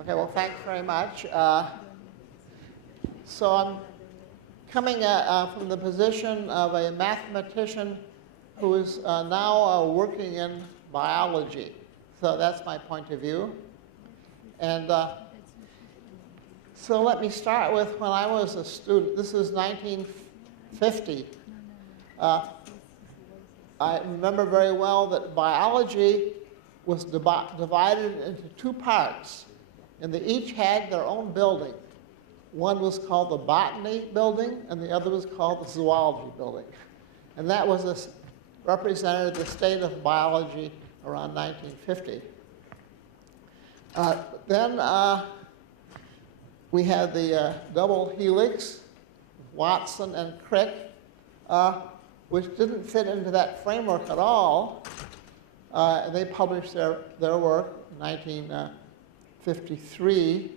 Okay, well, thanks very much. So I'm coming from the position of a mathematician who is now working in biology. So that's my point of view. And so let me start with when I was a student. This is 1950. I remember very well that biology was divided into two parts, and they each had their own building. One was called the botany building, and the other was called the zoology building. And that was represented the state of biology around 1950. Then we had the double helix, Watson and Crick, which didn't fit into that framework at all. They published their work in 1953.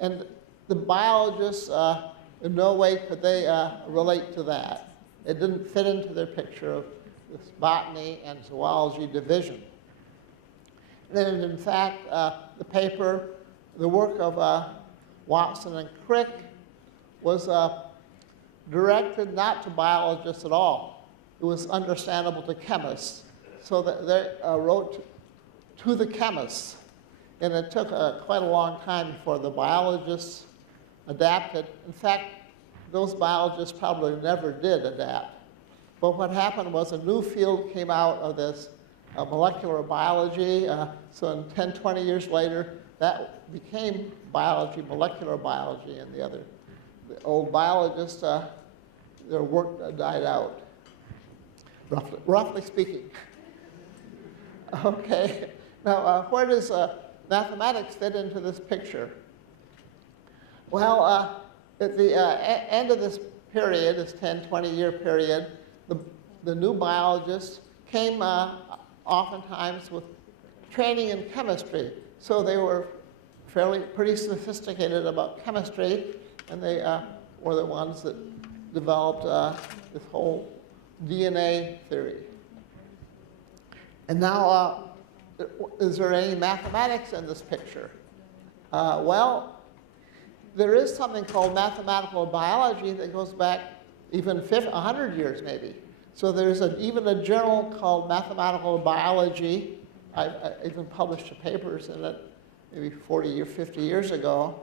And the biologists, in no way could they relate to that. It didn't fit into their picture of this botany and zoology division. And then, in fact, the work of Watson and Crick was directed not to biologists at all. It was understandable to chemists. So that they wrote to the chemists. And it took quite a long time before the biologists adapted. In fact, those biologists probably never did adapt. But what happened was a new field came out of this molecular biology. So in 10, 20 years later, that became biology, molecular biology, and the old biologists, their work died out, roughly speaking. Okay, now where does mathematics fit into this picture? Well, at the end of this period, this 10, 20-year period, the new biologists came oftentimes with training in chemistry. So they were pretty sophisticated about chemistry, and they were the ones that developed this whole DNA theory. And now, is there any mathematics in this picture? Well, there is something called mathematical biology that goes back even 100 years, maybe. So there's even a journal called Mathematical Biology. I even published papers in it maybe 40 or 50 years ago.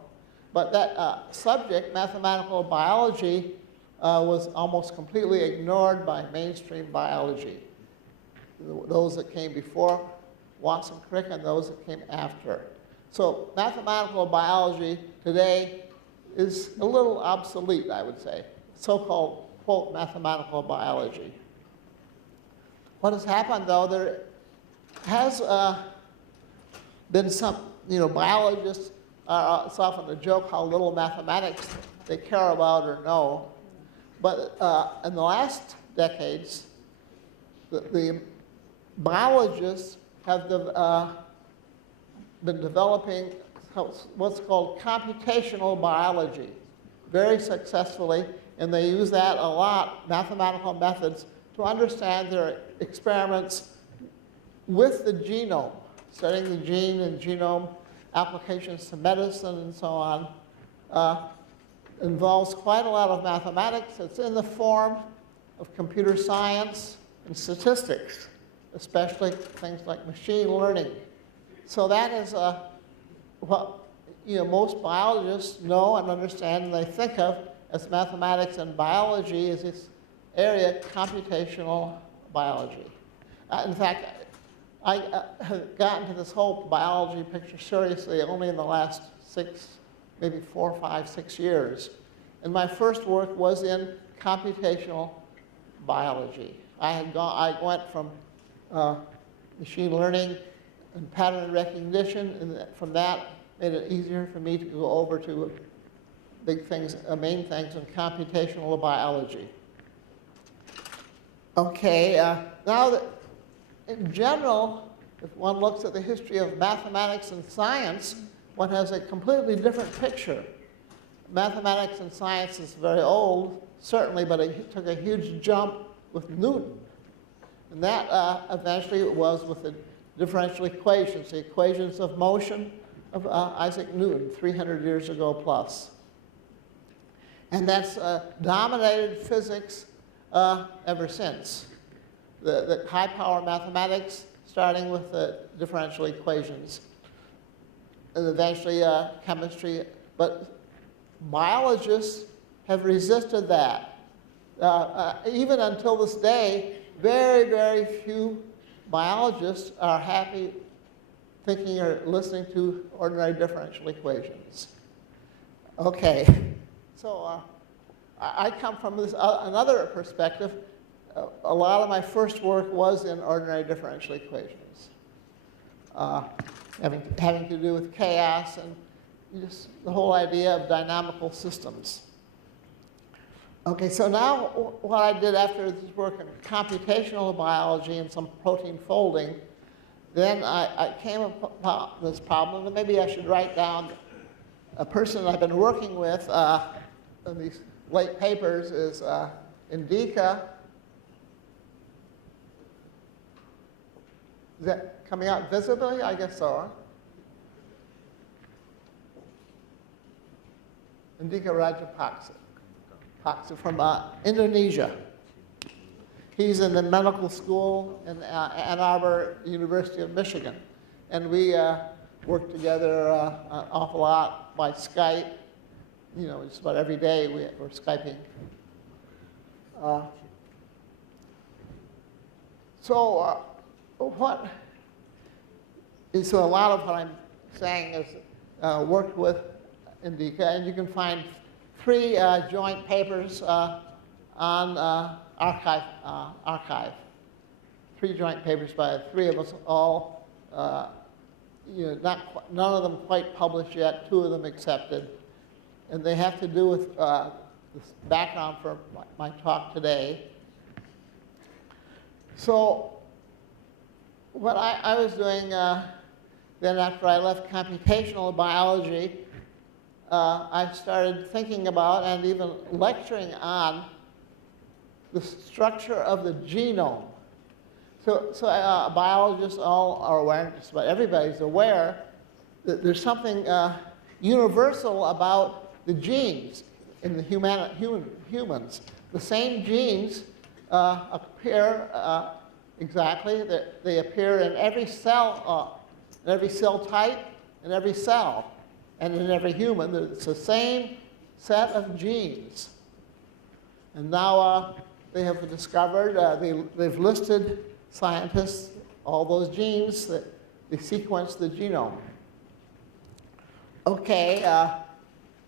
But that subject, mathematical biology, was almost completely ignored by mainstream biology. Those that came before Watson Crick and those that came after. So mathematical biology today is a little obsolete, I would say. So-called, quote, mathematical biology. What has happened, though, there has been some, biologists, it's often a joke how little mathematics they care about or know. But in the last decades, the biologists have been developing what's called computational biology very successfully, and they use that a lot, mathematical methods, to understand their experiments with the genome, studying the gene and genome, applications to medicine and so on. Involves quite a lot of mathematics. It's in the form of computer science and statistics, especially things like machine learning. So that is what most biologists know and understand, and they think of as mathematics and biology is this area, computational biology. In fact, I have gotten to this whole biology picture seriously only in the last 4, 5, 6 years. And my first work was in computational biology. I went from machine learning and pattern recognition, and from that made it easier for me to go over to big things, main things in computational biology. Okay, now that in general, if one looks at the history of mathematics and science, one has a completely different picture. Mathematics and science is very old, certainly, but it took a huge jump with Newton. And that eventually was with the differential equations, the equations of motion, of Isaac Newton, 300 years ago plus. And that's dominated physics ever since. The high-power mathematics, starting with the differential equations, and eventually chemistry. But biologists have resisted that. Even until this day, very, very few biologists are happy thinking or listening to ordinary differential equations. Okay, so I come from this another perspective. A lot of my first work was in ordinary differential equations, having to do with chaos and just the whole idea of dynamical systems. Okay, so now what I did after this work in computational biology and some protein folding, then I came upon this problem, and maybe I should write down a person I've been working with in these late papers is Indica. Is that coming out visibly? I guess so. Indica Rajapaksa from Indonesia. He's in the medical school in Ann Arbor, University of Michigan. And we work together an awful lot by Skype. You know, just about every day we're Skyping. So a lot of what I'm saying is worked with Indica, and you can find 3 joint papers on archive. 3 joint papers by 3 of us, all, none of them quite published yet, 2 of them accepted. And they have to do with this background for my talk today. So what I was doing then after I left computational biology, I started thinking about and even lecturing on the structure of the genome. So biologists all are aware, just about everybody's aware, that there's something universal about the genes in the humans. The same genes appear exactly. They appear in every cell type, in every cell. And in every human, it's the same set of genes. And now they have discovered, they've listed, scientists, all those genes that they sequence the genome. Okay,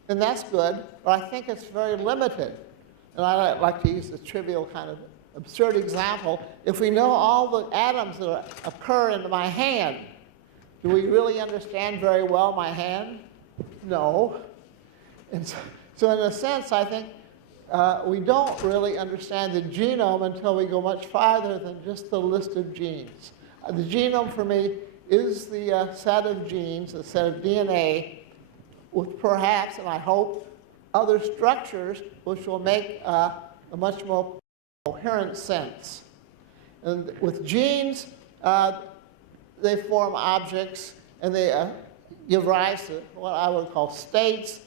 and that's good, but I think it's very limited. And I like to use this trivial kind of absurd example. If we know all the atoms that occur in my hand, do we really understand very well my hand? No. And so in a sense, I think we don't really understand the genome until we go much farther than just the list of genes. The genome, for me, is the set of genes, the set of DNA, with perhaps, and I hope, other structures which will make a much more coherent sense. And with genes, they form objects, and they give rise to what I would call states,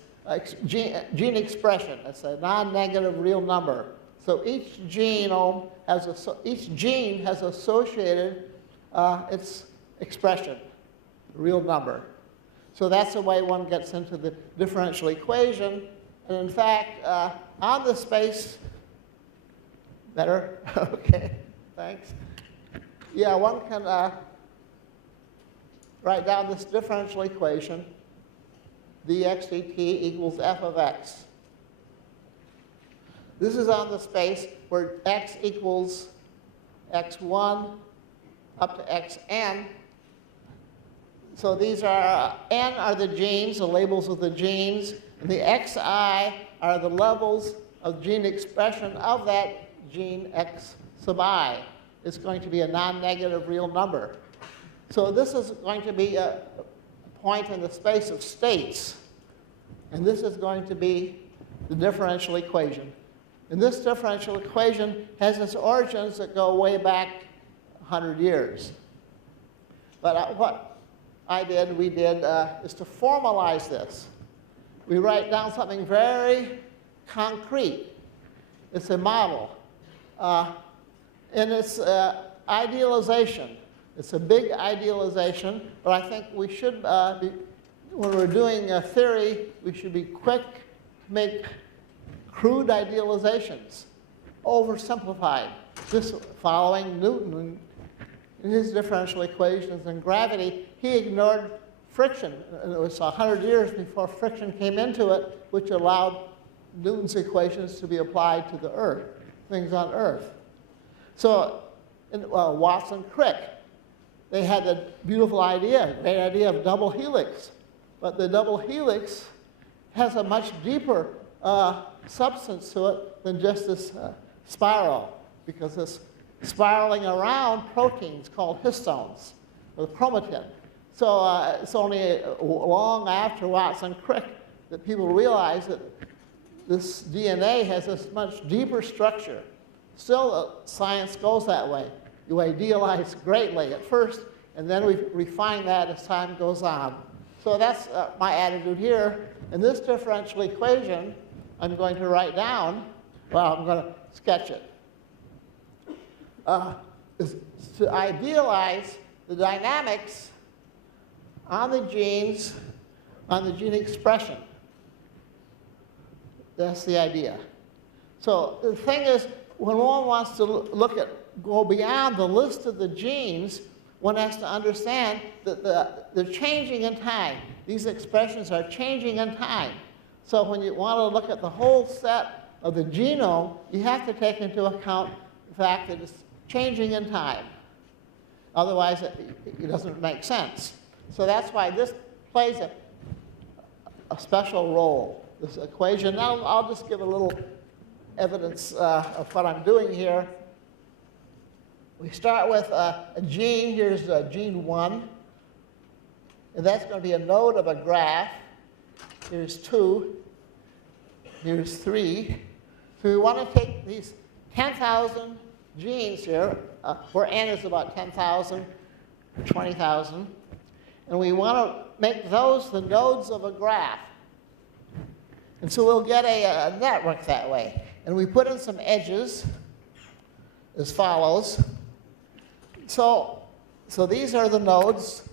gene expression. That's a non-negative real number. So each gene has associated its expression, real number. So that's the way one gets into the differential equation. And in fact, on the space, better? Okay, thanks. Yeah, one can write down this differential equation, dx dt equals f of x. This is on the space where x equals x1 up to xn. So these are, n are the genes, the labels of the genes, and the xi are the levels of gene expression of that gene x sub I. It's going to be a non-negative real number. So this is going to be a point in the space of states. And this is going to be the differential equation. And this differential equation has its origins that go way back 100 years. But what we did, is to formalize this. We write down something very concrete. It's a model. And it's idealization. It's a big idealization, but I think we should be, when we're doing theory, we should be quick to make crude idealizations, oversimplified. This following Newton in his differential equations and gravity, he ignored friction. And it was 100 years before friction came into it, which allowed Newton's equations to be applied to the Earth, things on Earth. So Watson Crick, they had the beautiful idea, great idea of double helix. But the double helix has a much deeper substance to it than just this spiral, because it's spiraling around proteins called histones, or chromatin. So it's only long after Watson Crick that people realized that this DNA has this much deeper structure. Still, science goes that way. You idealize greatly at first, and then we refine that as time goes on. So that's my attitude here. And this differential equation, I'm going to write down, well, I'm going to sketch it, is to idealize the dynamics on the genes, on the gene expression. That's the idea. So the thing is, when one wants to go beyond the list of the genes, one has to understand that they're changing in time. These expressions are changing in time. So when you want to look at the whole set of the genome, you have to take into account the fact that it's changing in time. Otherwise, it doesn't make sense. So that's why this plays a special role, this equation. Now, I'll just give a little evidence of what I'm doing here. We start with a gene. Here's gene 1. And that's going to be a node of a graph. Here's 2. Here's 3. So we want to take these 10,000 genes here, where n is about 10,000, 20,000. And we want to make those the nodes of a graph. And so we'll get a network that way. And we put in some edges as follows. So these are the nodes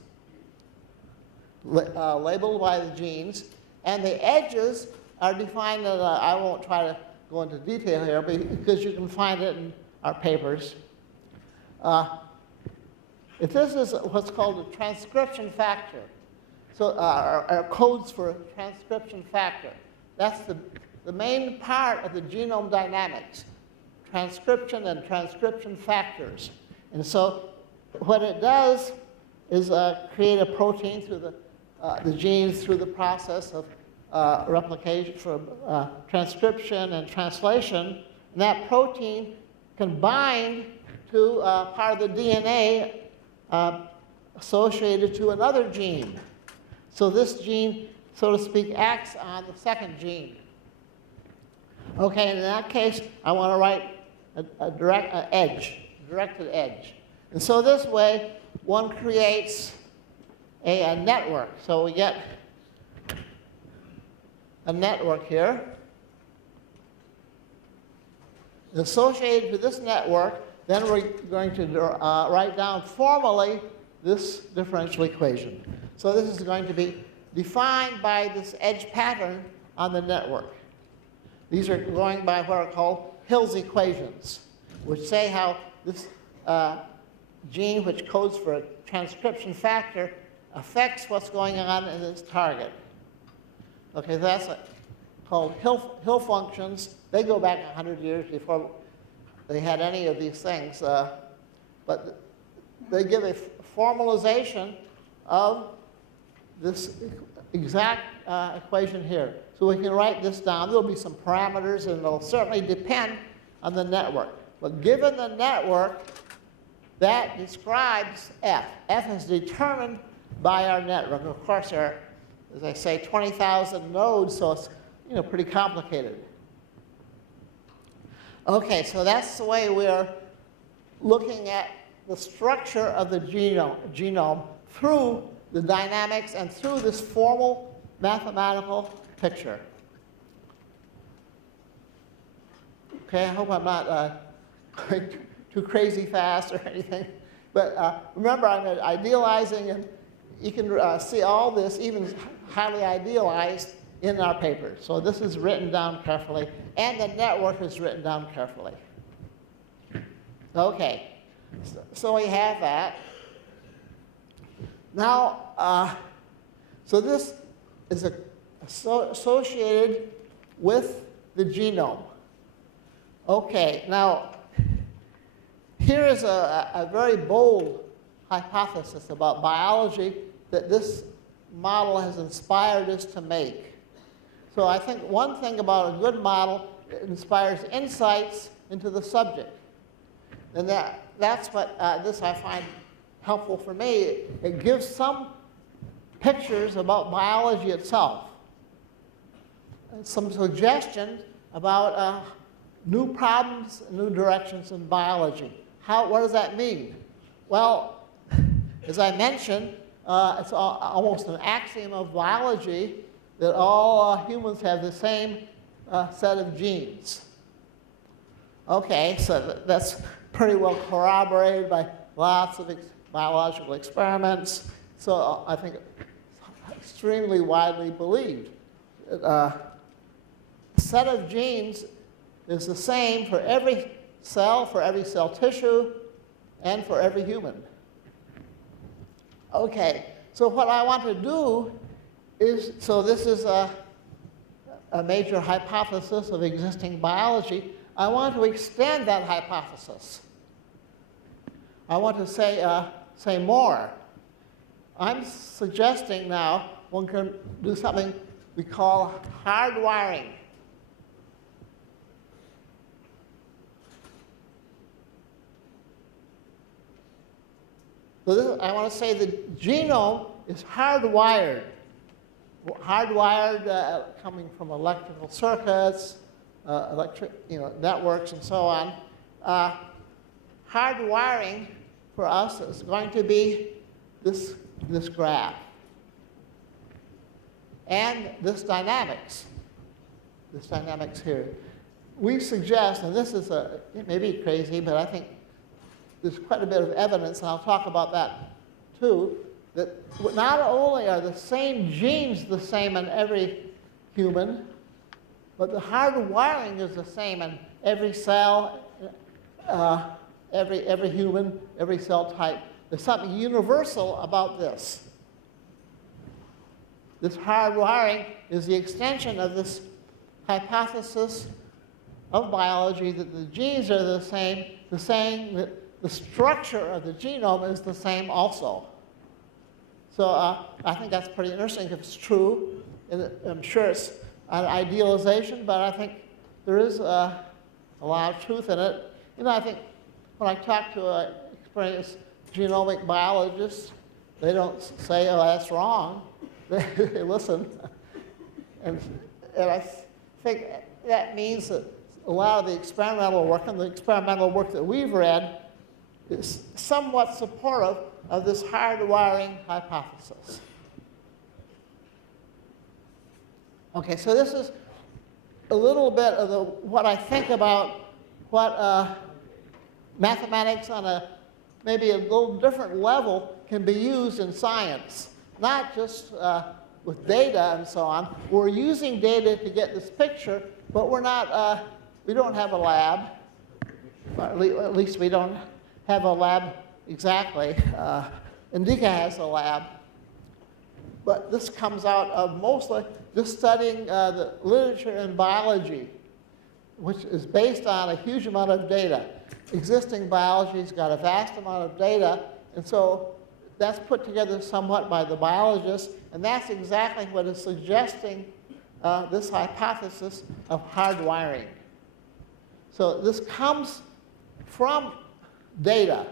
labeled by the genes. And the edges are defined, I won't try to go into detail here, because you can find it in our papers. If this is what's called a transcription factor, so our codes for a transcription factor, that's the main part of the genome dynamics, transcription and transcription factors. And so what it does is create a protein through the genes through the process of replication for transcription and translation. And that protein can bind to part of the DNA associated to another gene. So this gene, so to speak, acts on the second gene. Okay, and in that case, I want to write a directed edge. And so this way, one creates a network. So we get a network here. Associated with this network, then we're going to write down formally this differential equation. So this is going to be defined by this edge pattern on the network. These are going by what are called Hill's equations, which say how this gene, which codes for a transcription factor, affects what's going on in this target. Okay, that's called Hill functions. They go back 100 years before they had any of these things, but they give a formalization of this exact equation here. So we can write this down. There'll be some parameters, and it'll certainly depend on the network. But given the network, that describes F. F is determined by our network. Of course, there are, as I say, 20,000 nodes, so it's pretty complicated. Okay, so that's the way we're looking at the structure of the genome through the dynamics and through this formal mathematical picture. Okay, I hope I'm not going too crazy fast or anything. But remember, I'm idealizing, and you can see all this, even highly idealized, in our paper. So this is written down carefully, and the network is written down carefully. Okay, so we have that. Now, so this is associated with the genome. Okay, now, here is a very bold hypothesis about biology that this model has inspired us to make. So I think one thing about a good model, it inspires insights into the subject. And that's what this I find helpful for me. It gives some pictures about biology itself, and some suggestions about new problems, new directions in biology. What does that mean? Well, as I mentioned, it's almost an axiom of biology that all humans have the same set of genes. Okay, so that's pretty well corroborated by lots of biological experiments. So I think it's extremely widely believed. A set of genes is the same for every cell tissue, and for every human. Okay, so what I want to do is, so this is a major hypothesis of existing biology. I want to extend that hypothesis. I want to say more. I'm suggesting now one can do something we call hardwiring. So this, I want to say the genome is hardwired. Hardwired coming from electrical circuits, networks, and so on. Hardwiring for us is going to be this graph and this dynamics here. We suggest, and this is it may be crazy, but I think there's quite a bit of evidence, and I'll talk about that too, that not only are the same genes the same in every human, but the hardwiring is the same in every cell, every human, every cell type. There's something universal about this. This hardwiring is the extension of this hypothesis of biology that the genes are the same, that the structure of the genome is the same also. So I think that's pretty interesting if it's true. And I'm sure it's an idealization, but I think there is a lot of truth in it. I think when I talk to experienced genomic biologists, they don't say, oh, that's wrong. They listen. And I think that means that a lot of the experimental work and the experimental work that we've read is somewhat supportive of this hardwiring hypothesis. Okay, so this is a little bit of what I think about what mathematics on maybe a little different level can be used in science, not just with data and so on. We're using data to get this picture, but we're not, we don't have a lab. At least we don't have a lab exactly. Indica has a lab. But this comes out of mostly just studying the literature in biology, which is based on a huge amount of data. Existing biology's got a vast amount of data, and so that's put together somewhat by the biologists, and that's exactly what is suggesting this hypothesis of hardwiring. So this comes from data,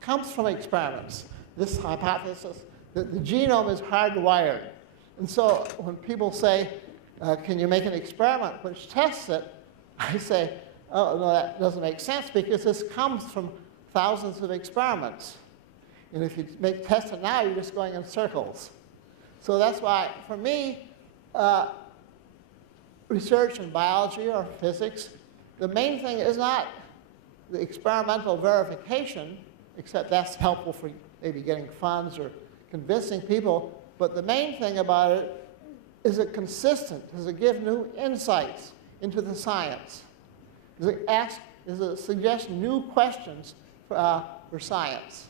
comes from experiments, this hypothesis that the genome is hardwired. And so when people say, can you make an experiment which tests it, I say, oh, no, that doesn't make sense because this comes from thousands of experiments. And if you test it now, you're just going in circles. So that's why, for me, research in biology or physics, the main thing is not the experimental verification, except that's helpful for maybe getting funds or convincing people. But the main thing about it, is it consistent? Does it give new insights into the science? Does it suggest new questions for science?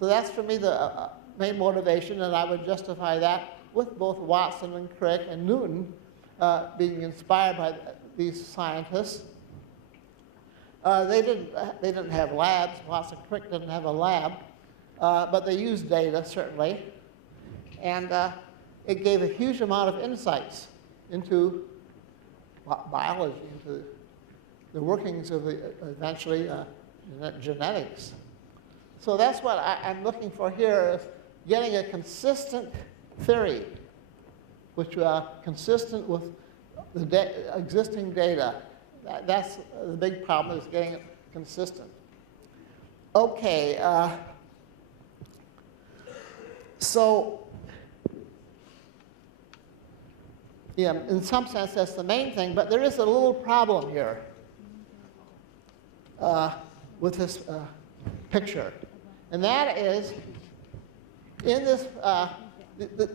So that's, for me, the main motivation, and I would justify that with both Watson and Crick and Newton being inspired by these scientists. They didn't have labs. Watson and Crick didn't have a lab, but they used data, certainly. And it gave a huge amount of insights into biology, into the workings of eventually genetics. So that's what I'm looking for here, is getting a consistent theory, which consistent with the existing data. That's the big problem, is getting it consistent. Okay, so yeah, in some sense that's the main thing, but there is a little problem here with this picture. And that is, in this,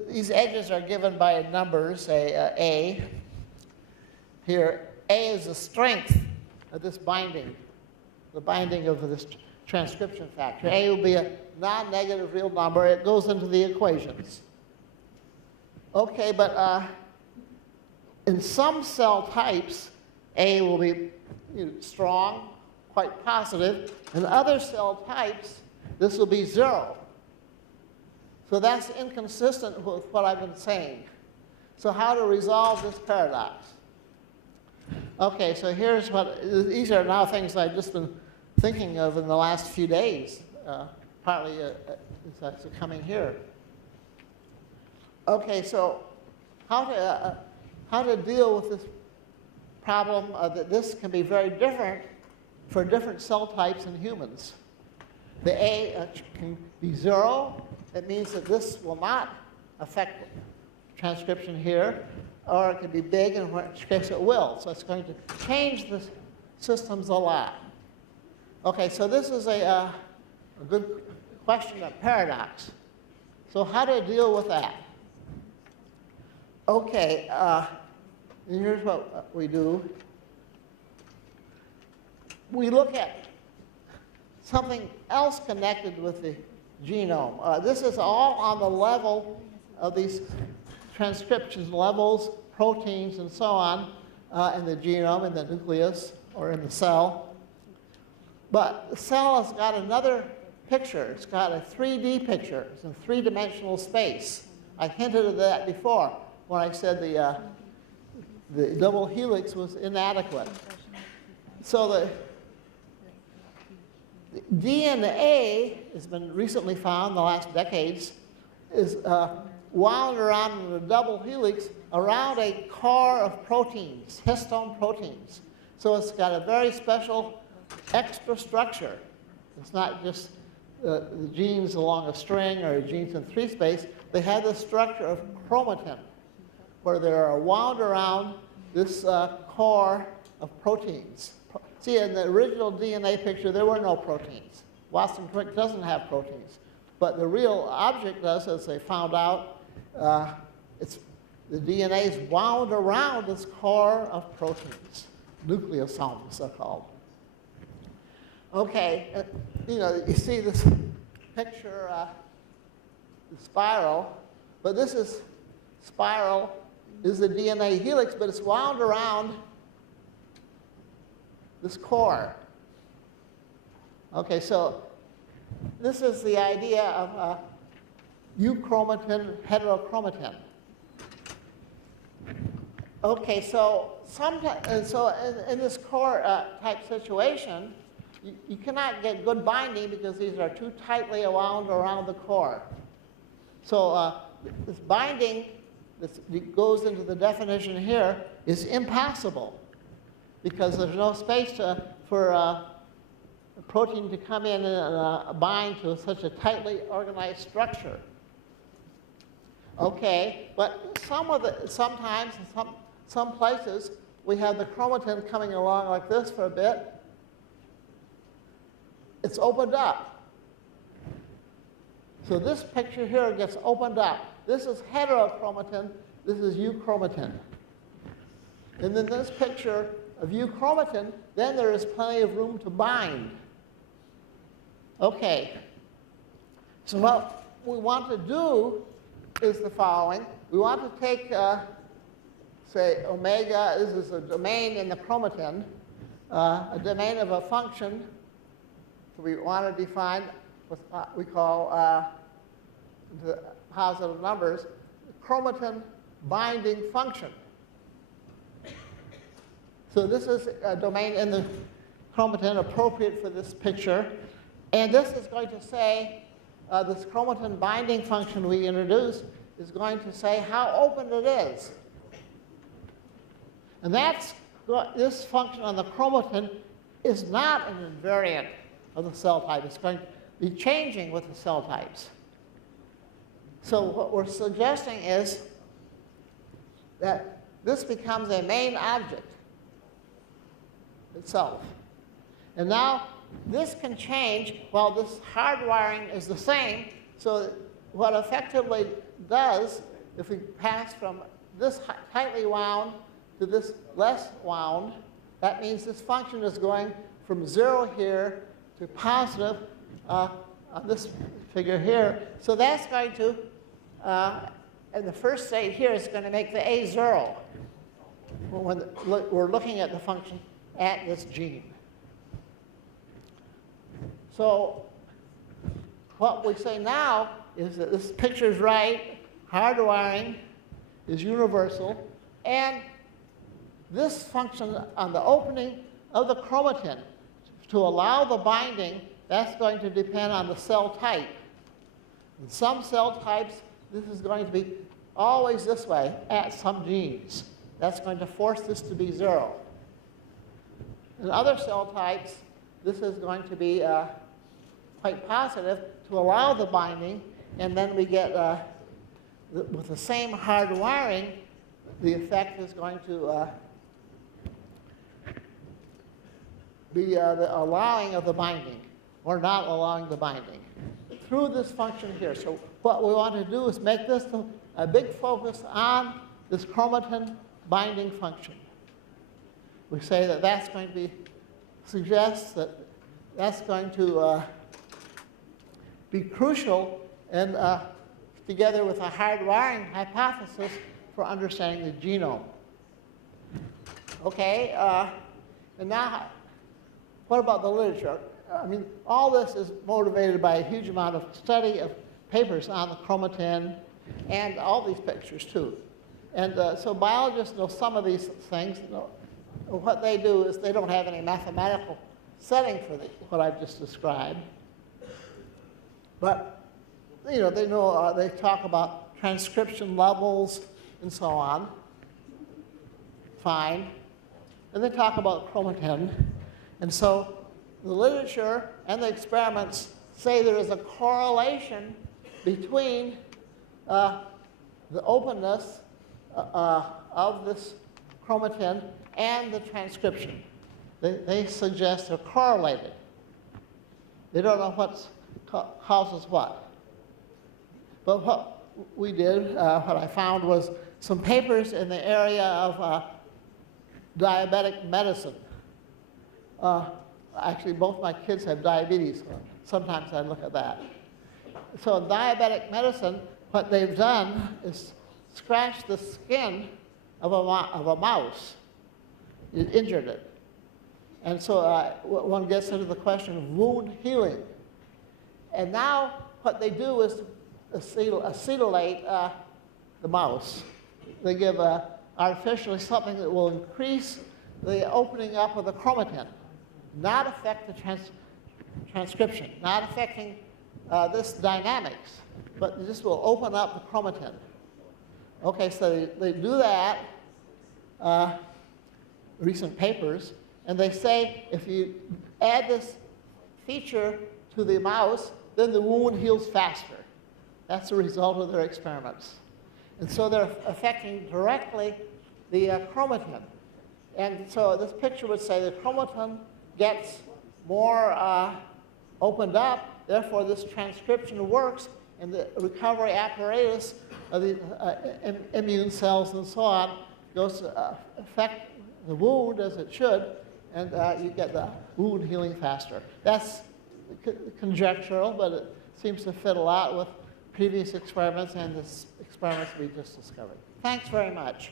these edges are given by numbers, say A. Here, A is the strength of this binding, the binding of this transcription factor. A will be a non-negative real number. It goes into the equations. Okay, but in some cell types, A will be strong, quite positive. In other cell types, this will be 0. So that's inconsistent with what I've been saying. So how to resolve this paradox? Okay, so here's what, these are now things I've just been thinking of in the last few days, partly as coming here. Okay, so how to deal with this problem that this can be very different for different cell types in humans. The A can be 0. It means that this will not affect transcription here, or it can be big, in which case it will. So it's going to change the systems a lot. Okay, so this is a good question, a paradox. So how to deal with that? Okay, and here's what we do. We look at something else connected with the genome. This is all on the level of these transcription levels, proteins, and so on, in the genome, in the nucleus, or in the cell. But the cell has got another picture. It's got a 3D picture. It's in three-dimensional space. I hinted at that before when I said the double helix was inadequate. So the DNA has been recently found in the last decades is wound around in a double helix around a core of proteins, histone proteins. So it's got a very special extra structure. It's not just the genes along a string or genes in 3 space. They have the structure of chromatin, where they are wound around this core of proteins. See, in the original DNA picture, there were no proteins. Watson Crick doesn't have proteins. But the real object does, as they found out, the DNA is wound around this core of proteins. Nucleosomes, they're called. Okay, you see this picture, the spiral, but this is spiral is the DNA helix, but it's wound around this core. Okay, so this is the idea of euchromatin, heterochromatin. Okay, so in this core type situation, you cannot get good binding because these are too tightly wound around the core. So this binding that goes into the definition here is impossible because there's no space for a protein to come in and bind to such a tightly organized structure. Okay, but sometimes in some places we have the chromatin coming along like this for a bit. It's opened up. So this picture here gets opened up. This is heterochromatin. This is euchromatin. And in this picture of euchromatin, then there is plenty of room to bind. Okay. So what we want to do is the following. We want to take, say, omega. This is a domain in the chromatin, a domain of a function. So we want to define what we call the positive numbers, chromatin binding function. So this is a domain in the chromatin appropriate for this picture. And this is going to say, this chromatin binding function we introduced is going to say how open it is. And this function on the chromatin is not an invariant of the cell type. It's going to be changing with the cell types. So what we're suggesting is that this becomes a main object itself. And now this can change while this hardwiring is the same. So what effectively does, if we pass from this tightly wound to this less wound, that means this function is going from 0 here to positive on this figure here. So that's going to, in the first state here, is going to make the A 0 when we're looking at the function at this gene. So what we say now is that this picture is right, hardwiring is universal, and this function on the opening of the chromatin to allow the binding, that's going to depend on the cell type. In some cell types, this is going to be always this way at some genes. That's going to force this to be 0. In other cell types, this is going to be quite positive to allow the binding, and then we get, with the same hardwiring, the effect is going to be the allowing of the binding, or not allowing the binding, through this function here. So what we want to do is make this a big focus on this chromatin binding function. We say that that's going to be, suggests that that's going to be crucial and together with a hardwiring hypothesis for understanding the genome. Okay, and now what about the literature? I mean, all this is motivated by a huge amount of study of papers on the chromatin and all these pictures too. And so biologists know some of these things. What they do is they don't have any mathematical setting for what I've just described. But they know they talk about transcription levels and so on. Fine. And they talk about chromatin. And so the literature and the experiments say there is a correlation between the openness of this chromatin and the transcription. They suggest they're correlated. They don't know what causes what. But what we did, what I found was some papers in the area of diabetic medicine. Actually, both my kids have diabetes, so sometimes I look at that. So in diabetic medicine, what they've done is scratch the skin of a mouse. It injured it. And so one gets into the question of wound healing. And now what they do is acetylate the mouse. They give artificially something that will increase the opening up of the chromatin, not affect the transcription, not affecting this dynamics, but this will open up the chromatin. Okay, so they do that, recent papers, and they say if you add this feature to the mouse, then the wound heals faster. That's the result of their experiments. And so they're affecting directly the chromatin. And so this picture would say the chromatin gets more opened up, therefore this transcription works, and the recovery apparatus of the immune cells and so on goes to affect the wound as it should, and you get the wound healing faster. That's conjectural, but it seems to fit a lot with previous experiments and the experiments we just discovered. Thanks very much.